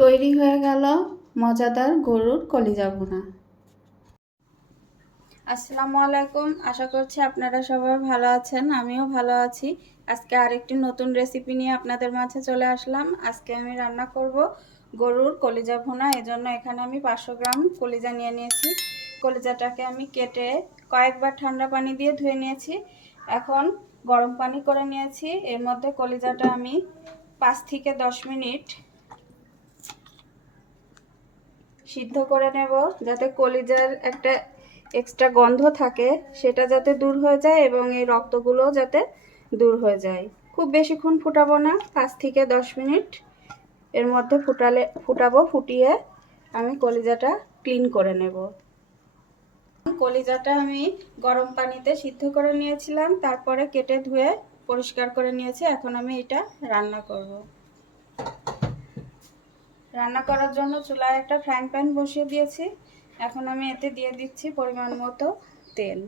তৈরি হয়ে গেল মজাদার গরুর কলিজা ভুনা। আসসালামু আলাইকুম, আশা করছি আপনারা সবাই ভালো আছেন, আমিও ভালো আছি। আজকে আরেকটি নতুন রেসিপি নিয়ে আপনাদের মাঝে চলে আসলাম। আজকে আমি রান্না করব গরুর কলিজা ভুনা, এজন্য এখানে আমি পাঁচশো গ্রাম কলিজা নিয়ে নিয়েছি। কলিজাটাকে আমি কেটে কয়েকবার ঠান্ডা পানি দিয়ে ধুয়ে নিয়েছি। এখন গরম পানি করে নিয়েছি, এর মধ্যে কলিজাটা আমি পাঁচ থেকে দশ মিনিট সিদ্ধ করে নেব, যাতে কলিজার একটা এক্সট্রা গন্ধ থাকে, সেটা যাতে দূর হয়ে যায় এবং এই রক্তগুলো যাতে দূর হয়ে যায়। খুব বেশিক্ষণ ফুটাবো না, পাঁচ থেকে দশ মিনিট এর মধ্যে ফুটালে, ফুটাবো, ফুটিয়ে আমি কলিজাটা ক্লিন করে নেব। কলিজাটা আমি গরম পানিতে সিদ্ধ করে নিয়েছিলাম, তারপরে কেটে ধুয়ে পরিষ্কার করে নিয়েছি, এখন আমি এটা রান্না করব। রান্না করার জন্য চুলায় একটা ফ্রাইং প্যান বসিয়ে দিয়েছি। এখন আমি এতে দিয়ে দিচ্ছি পরিমাণ মতো তেল।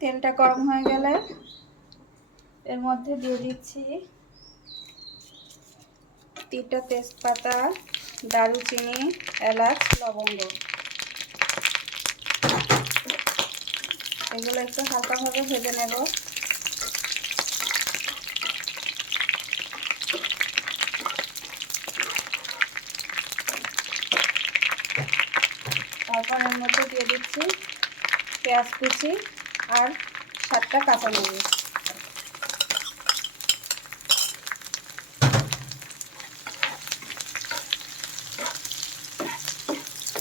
তেলটা গরম হয়ে গেলে এর মধ্যে দিয়ে দিচ্ছি তিনটা তেজপাতা, দারুচিনি, এলাচ, লবঙ্গ। এগুলো একটু হালকাভাবে ভেজে নেব। তারপর এর মধ্যে দিয়ে দিচ্ছি পেঁয়াজ কুচি আর সাতটা কাঁচামরিচ।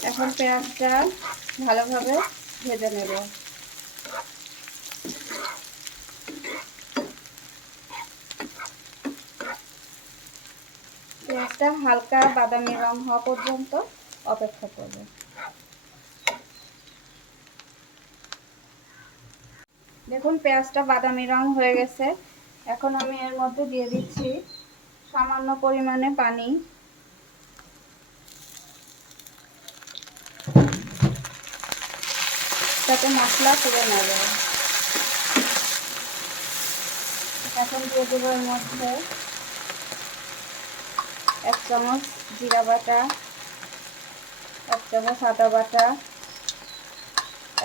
এখন পেঁয়াজটা ভালোভাবে ভেজে নেব। পেঁয়াজটা হালকা বাদামি রং হওয়া পর্যন্ত অপেক্ষা করব। দেখুন, পেঁয়াজটা বাদামি রং হয়ে গেছে। এখন আমি এর মধ্যে দিয়ে দিচ্ছি সামান্য পরিমাণে পানি। যাতে মশলা তুলে নেবে। এখন দিয়ে দেবো এর মধ্যে এক চামচ জিরা বাটা, এক চামচ আদা বাটা,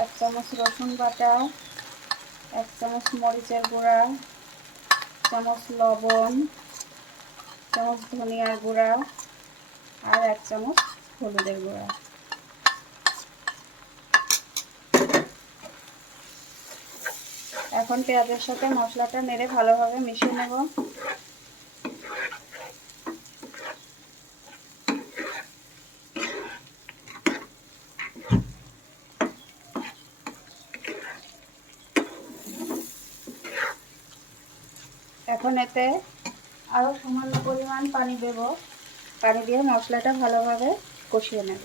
এক চামচ রসুন বাটা, এক চামচ মরিচের গুঁড়া চামচ লবণ চামচ ধনিয়ার গুঁড়া আর এক চামচ হলুদের গুঁড়া। এখন পেঁয়াজের সাথে মশলাটা নেড়ে ভালোভাবে মিশিয়ে নেব। এখন এতে আরও সামান্য পরিমাণ পানি দেব। পানি দিয়ে মশলাটা ভালোভাবে কষিয়ে নেব।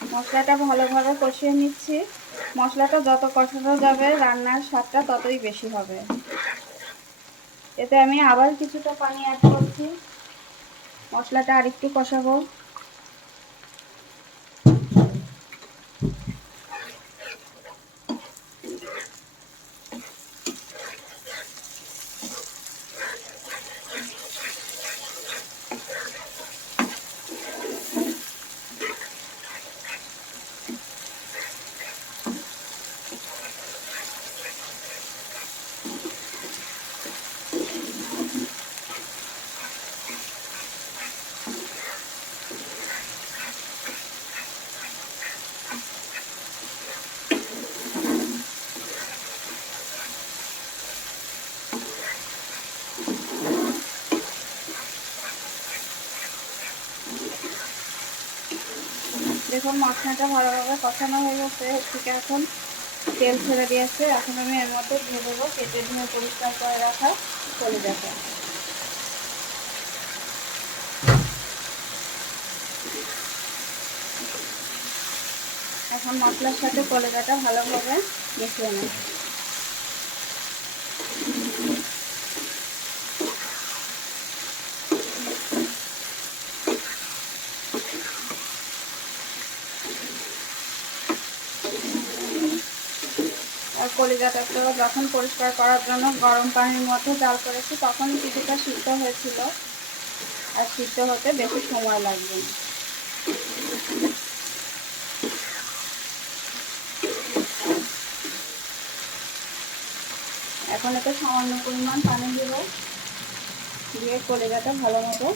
মশলাটা ভালোভাবে কষিয়ে নিচ্ছি। মশলাটা যত কষানো যাবে, রান্নার স্বাদটা ততই বেশি হবে। এতে আমি আবার কিছুটা পানি অ্যাড করছি। মশলাটা আরেকটু কষাবো। দেখুন, মশলাটা ভালোভাবে কষানো হয়ে গেছে। ঠিক এখন তেল ছেড়ে দিয়েছে। এখন আমি এর মধ্যে দিয়ে দেবো। কেটে ধুয়ে পরিষ্কার করে রাখা চলে যাবে। এখন মশলার সাথে কলেজাটা ভালোভাবে মিশিয়ে নেব। কলিজাটাকে যখন পরিষ্কার করার জন্য গরম পানির মধ্যে জাল করেছি তখন কিছুটা সিদ্ধ হয়েছিল। আর সিদ্ধ হতে বেশি সময় লাগবে না। এখন এতে সামান্য পরিমাণ পানি দিব দিয়ে কলিজাটা ভালো মতো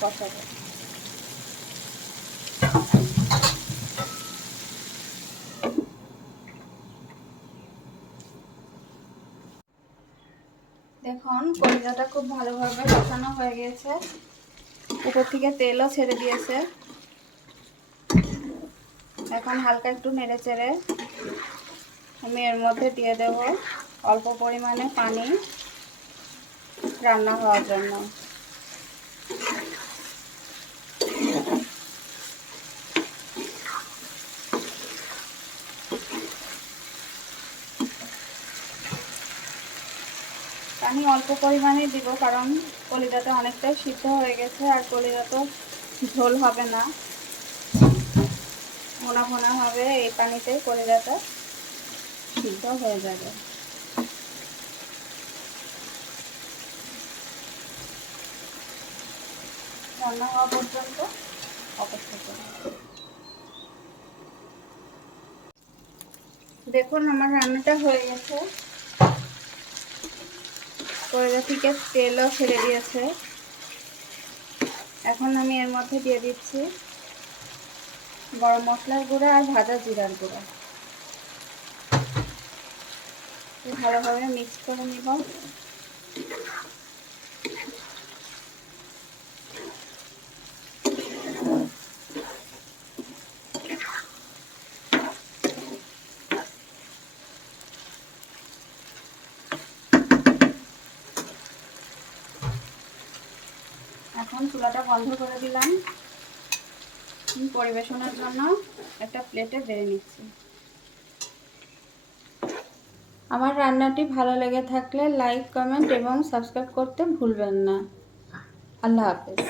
কষাবো দেখুন কলিজাটা খুব ভালোভাবে কষানো হয়ে গেছে। উপর থেকে তেলও ছেড়ে দিয়েছে। এখন হালকা একটু নেড়ে চেড়ে আমি এর মধ্যে দিয়ে দেব অল্প পরিমাণে পানি রান্না হওয়ার জন্য। পানি অল্প পরিমাণে দিব, কারণ কলিজাটা অনেকটাই সিদ্ধ হয়ে গেছে আর কলিজা তো ঝোল হবে না। মোনা মোনা হবে এই পানিতে কলিজাটা সিদ্ধ হয়ে যাবে। রান্না হওয়া পর্যন্ত অপেক্ষা করব দেখুন, আমার রান্নাটা হয়ে গেছে। কয়লা থেকে তেলও ছেড়ে দিয়েছে। এখন আমি এর মধ্যে দিয়ে দিচ্ছি গরম মশলার গুঁড়া আর ভাজা জিরার গুঁড়া। ভালোভাবে মিক্স করে নিব এখন চুলাটা বন্ধ করে দিলাম। পরিবেশনের জন্য একটা প্লেটে বেড়ে নিচ্ছি। আমার রান্নাটি ভালো লেগে থাকলে লাইক, কমেন্ট এবং সাবস্ক্রাইব করতে ভুলবেন না। আল্লাহ হাফেজ।